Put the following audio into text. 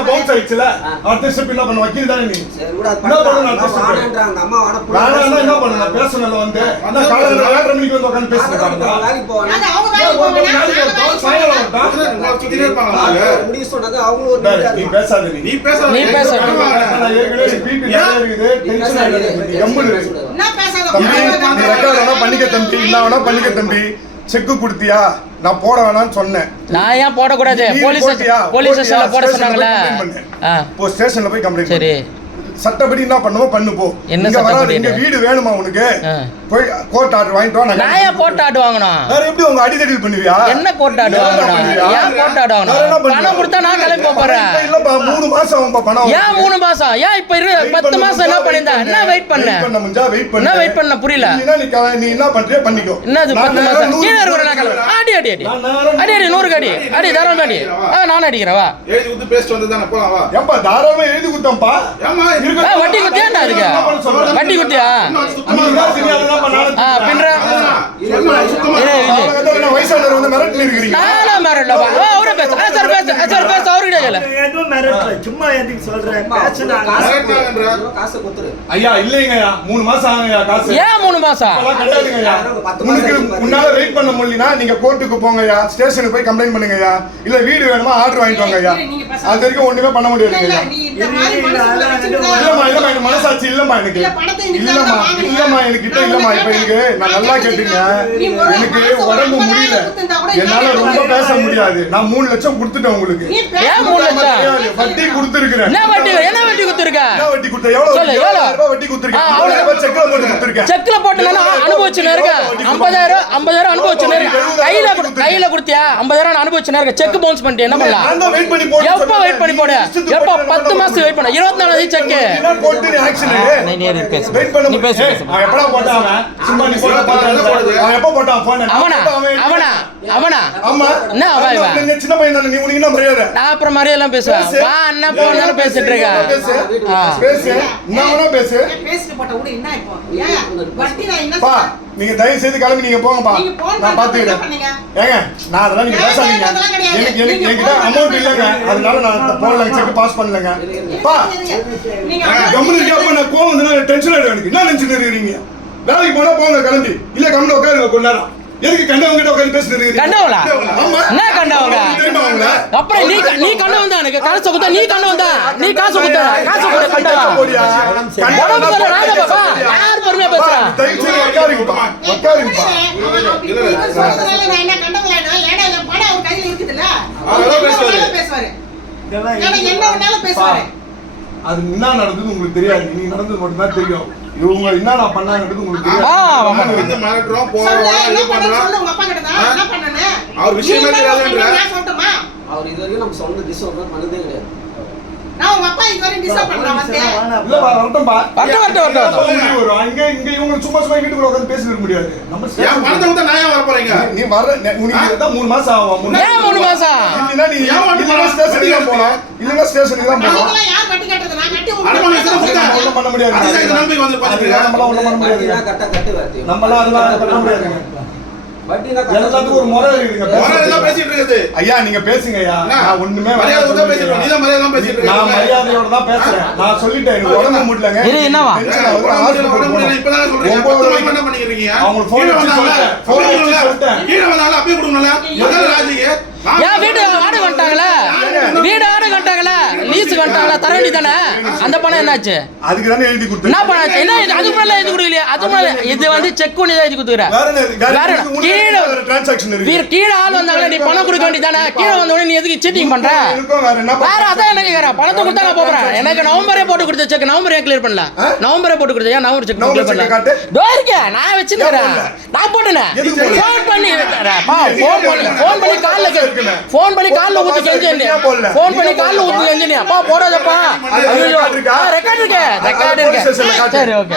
என்ன பவுன்ஸ் ஆயிடுச்சுல அடுத்த ஸ்டெப் என்ன பண்ண வக்கீல் தானே நீ என்ன பண்ணணும் அடுத்த ஸ்டெப் நானா என்ன பண்ணணும் பேசணும்ல வந்து அந்த காலையில 7:30 மணிக்கு வந்து உட்கார்ந்து பேசுறாங்க வேலைக்கு போவாங்க அது அவங்க வேலைக்கு போவாங்க சாயங்காலம் வரட்டா சுத்திட்டே இருப்பாங்க முடிய சொன்னது அவங்க ஒரு நீ பேசாத நீ பேச நான் ஏற்கனவே பிபி நிறைய இருக்குது டென்ஷன் ஆயிடுது எம்முன்னு என்ன பேசாத நீ ரெக்கார்ட் வேணா பண்ணிக்க தம்பி இல்ல வேணா பண்ணிக்க தம்பி செக் கொடுத்தியா நான் போட வேணாம்னு சொன்னேன் நான் ஏன் போடக்கூடாது போலீஸ் ஸ்டேஷன்ல போட சொன்னாங்களா போ ஸ்டேஷன்ல போய் கம்ப்ளைண்ட் சரி சட்டப்படி என்ன பண்ணுமோ பண்ணு போ என்ன சட்டப்படி இங்க வீடு வேணுமா உனக்கு போய் கோர்ட் ஆர்டர் வாங்கிட்டு வா நான் ஏன் கோர்ட் ஆர்டர் வாங்கணும் வேற எப்படி உங்க அடிதடில் பண்ணுவியா என்ன கோர்ட் ஆர்டர் வாங்கணும் ஏன் கோர்ட் ஆர்டர் வாங்கணும் பணம் கொடுத்தா நான் கிளம்பி போறேன் இல்லப்பா 3 மாசம் ஆகும்பா பணம் ஏன் 3 மாசம் ஏன் இப்ப 10 மாசம் என்ன பண்ணிருந்தா என்ன வெயிட் பண்ண என்ன வெயிட் பண்ண புரியல நீ என்ன பண்றியோ பண்ணிக்கோ என்னது 10 மாசம் கீழ இருக்கிற நான் கிளம்பி அடி 100 அடி தாராளமா அடி நான் அடிக்கிறேன் வா எழுதி குத்து பேஸ்ட் வந்ததானே போலாம் வா ஏம்பா தாராளமா எழுதி குத்தம்பா ஏமா வட்டி குத்தியாடா இருக்கு வட்டி குத்தியா பின்ற வயசானவர் வந்து மிரட்டல் இருக்கிறீங்க நானா மிரட்டலப்பா அவரே பேச சார் பேச அவர்கிட்ட கேளு எதுவும் மிரட்டல சும்மா எதுக்கு சொல்றேன் காசு கொடுத்துரு ஐயா இல்லைங்கய்யா 3 மாசம் ஆகுங்கய்யா காசு ஏன் 3 மாசம் கட்டாதுங்கய்யா உங்களுக்கு முன்னால வெயிட் பண்ண முடியலனா நீங்க கோர்ட்டுக்கு போங்கய்யா ஸ்டேஷனுக்கு போய் கம்ப்ளைண்ட் பண்ணுங்கய்யா இல்ல வீடு வேணுமா ஆர்டர் வாங்கிட்டு வாங்கய்யா அது வரைக்கும் ஒண்ணுமே பண்ண முடியாதுங்கய்யா இல்லம்மா எனக்கு மனசாட்சி இல்லம்மா எனக்கு இல்லம்மா எனக்கிட்ட இல்லம்மா இப்ப எனக்கு நான் நல்லா கேட்டுங்க எனக்கு உடம்பு முடியல என்னால ரொம்ப பேச முடியாது நான் 3 லட்சம் கொடுத்துட்டேன் உங்களுக்கு ஏன் 3 லட்சம் வட்டி கொடுத்துருக்கேன் என்ன வட்டி கொடுத்துருக்க வட்டி கொடுத்த எவ்வளவு வட்டி கொடுத்துருக்கேன் செக்ல போட்டு கொடுத்துருக்கேன் செக்ல போட்டு நான் அனுபவிச்சுனே இருக்கேன் 50000 அனுபவிச்சுனே இருக்கேன் கையில கொடுத்தியா 50000 நான் அனுபவிச்சுனே இருக்கேன் செக் பவுன்ஸ் பண்ணிட்டு என்ன பண்ணலாம் நான் வெயிட் பண்ணி போடு எப்ப வெயிட் பண்ணி போடு எப்ப 10 மாசம் வெயிட் பண்ண 24 தேதி செக் என்ன போட்டு நீ ஆக்சன் நீ பேசு வெயிட் பண்ணு நீ பேசு அவன் எப்படா போட்டான் அவன் சும்மா நீ போட பாத்து அவன் எப்ப போட்டான் போன் அவனா ஆமா என்ன அவன் நீ சின்ன பையன் தானே நீ உனக்கு என்ன மரியாதை நான் அப்புறம் மரியாதைலாம் பேசுவேன் வா அண்ணா போனாலும் பேசிட்டு இருக்க பேசு நான் பேசு பேசிட்டு போட்ட கூட என்ன இப்போ ஏன் வட்டி நான் என்ன பா நீங்க தயவு செய்து கிளம்பி நீங்க போங்கப்பா நான் பாத்துக்கிறேன் ஏங்க நான் அதெல்லாம் நீங்க பேசாதீங்க எனக்கு என்கிட்ட அமௌண்ட் இல்லங்க அதனால நான் போன்ல செக் பாஸ் பண்ணலங்க பா கம்பெனி இருக்கப்ப நான் கோவம் வந்து டென்ஷன் ஆயிடும் எனக்கு என்ன டென்ஷன் இருக்கீங்க வேலைக்கு போனா போங்க கிளம்பி இல்ல கம்பெனி உட்காருங்க கொஞ்ச நேரம் எதுக்கு கண்டவங்க உட்கார்ந்து பேசிட்டு இருக்கீங்க கண்டவங்களா ஆமா என்ன கண்டவங்க அப்புறம் நீ கண்டவன் தான் எனக்கு காசு கொடுத்தா நீ கண்டவன் தான் நீ காசு கொடுத்தா கண்டவா உடம்பு சொல்ல ராஜா பாப்பா யார் பொறுமையா பேசுறா தயவு செய்து உட்காருங்கப்பா சொல்றதால நான் என்ன கண்டவங்களா ஏடா என் பணம் அவர் கையில இருக்குதுல அவர் பேசுவாரு என்ன வேணாலும் பேசுவாரு அது என்ன நடந்தது உங்களுக்கு தெரியாது நீ நடந்தது மட்டும் தான் தெரியும் இவங்க என்ன பண்ணாங்கன்றது உங்களுக்கு தெரியாது வந்து மாறட்றோம் போறோம் என்ன பண்ணனும் சொல்லு உங்க அப்பா கிட்ட தான் என்ன பண்ணனே அவர் விஷயமே தெரியாதுன்ற நான் சொல்லட்டுமா அவர் இதுவரைக்கும் நம்ம சொன்ன டிஸ்டர்ப் பண்ணதே கிடையாது நான் உங்க அப்பா இதுவரைக்கும் டிஸ்டர்ப் பண்ணல வந்து இல்ல வரட்டும்பா வரட்டும் வரும் இங்க இவங்க சும்மா வீட்டுக்குள்ள உட்கார்ந்து பேசிட்டு இருக்க முடியாது நம்ம ஏன் பணத்தை விட்டு நான் ஏன் வர போறீங்க நீ வர உனக்கு தான் 3 மாசம் ஆகும் ஏன் 3 மாசம் இல்லனா நீ இல்லனா ஸ்டேஷனுக்கு தான் போலாம் இல்லனா ஸ்டேஷனுக்கு தான் போலாம் நீங்க யார் வட்டி கட்டறது நான் கட்டி ஒண்ணும் பண்ண முடியாது அது இந்த நம்பிக்கை வந்து பாத்துக்கிங்க நம்மள ஒண்ணும் பண்ண முடியாது கட்டு வரது நம்மள அதெல்லாம் பண்ண முடியாது எல்லாத்துக்கும் ஒரு முறை இருக்குங்க எல்லாம் பேசிட்டு இருக்குது ஐயா நீங்க பேசுங்க ஐயா நான் ஒண்ணுமே மரியாதை தான் பேசிட்டு நீ தான் மரியாதை தான் பேசிட்டு இருக்க நான் மரியாதையோட தான் பேசுறேன் நான் சொல்லிட்டேன் எனக்கு உடம்பு முடியலங்க இது என்னவா இப்பதான் சொல்றீங்க 10 ரூபாய்க்கு என்ன பண்ணிக்கிறீங்க அவங்க போன் வச்சு சொல்லிட்டேன் கீழ வந்தால அப்படியே கொடுங்கல முதல்ல ராஜிக்கு ஏன் வீடு வாடகை வந்துட்டாங்களே வீடு வாடகை வந்துட்டாங்களே லீஸுக்கு வந்துட்டாங்களே தர வேண்டியதானே அந்த பணம் என்னாச்சு அதுக்கு தானே எழுதி கொடுத்தேன் என்ன பணம் என்ன அதுக்கு மேல எழுதி கொடுக்கலையா அதுக்கு மேல இது வந்து செக் ஒண்ணு எழுதி கொடுத்துக்கிறேன் கீழே டிரான்சாக்ஷன் இருக்கு கீழே ஆள் வந்தாங்களே நீ பணம் கொடுக்க வேண்டியதானே கீழே வந்த உடனே நீ எதுக்கு சீட்டிங் பண்ற வேற அதான் எனக்கு கேக்குறேன் பணத்தை கொடுத்தா நான் போறேன் எனக்கு நவம்பரே போட்டு கொடுத்த செக் நவம்பரே கிளியர் பண்ணல நவம்பரே போட்டு கொடுத்த ஏன் நவம்பர் செக் கிளியர் பண்ணல டோர்க்க நான் வச்சிருக்கேன் நான் போட்டேனே ஃபோன் பண்ணி ஃபோன் பண்ணி கால்ல ஊத்தி கெஞ்சேன் ஃபோன் பண்ணி கால்ல ஊத்தி கெஞ்சேன் அப்பா போடாதப்பா ரெக்கார்ட் இருக்கு சரி ஓகே